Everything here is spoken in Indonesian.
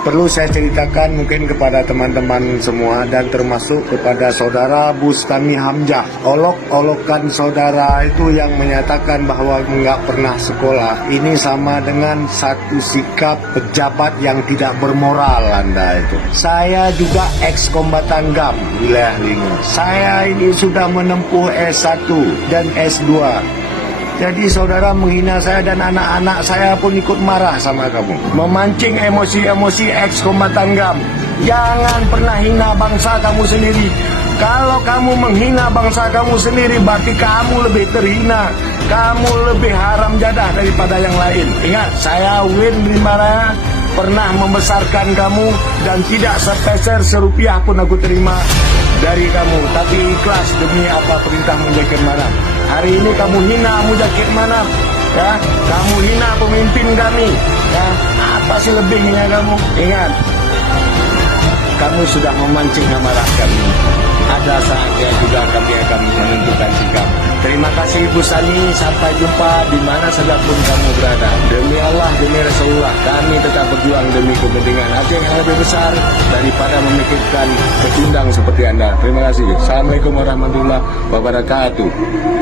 Perlu saya ceritakan mungkin kepada teman-teman semua dan termasuk kepada saudara Bustami Hamzah. Olok-olokan saudara itu yang menyatakan bahwa nggak pernah sekolah. Ini sama dengan satu sikap pejabat yang tidak bermoral Anda itu. Saya juga ex-kombatan GAM wilayah Linggo. Saya ini sudah menempuh S1 dan S2. Jadi saudara menghina saya dan anak-anak saya pun ikut marah sama kamu. Memancing emosi-emosi ex-kombatan GAM. Jangan pernah hina bangsa kamu sendiri. Kalau kamu menghina bangsa kamu sendiri, berarti kamu lebih terhina. Kamu lebih haram jadah daripada yang lain. Ingat, saya Win Rimana pernah membesarkan kamu dan tidak sepeser serupiah pun aku terima dari kamu, tapi ikhlas demi apa perintah Mujahid Manap. Hari ini kamu hina Mujahid Manap, ya, kamu hina pemimpin kami, ya, apa sih lebihnya kamu? Ingat, kamu sudah memancing amarah kami. Ada saatnya juga kami akan menentukan sikap. Terima kasih Ibu Sani, sampai jumpa di mana saja pun kamu berada. Demi Allah, demi Rasulullah, kami tetap berjuang demi kepentingan Aceh yang lebih besar daripada memikirkan pecundang seperti Anda. Terima kasih. Assalamualaikum warahmatullahi wabarakatuh.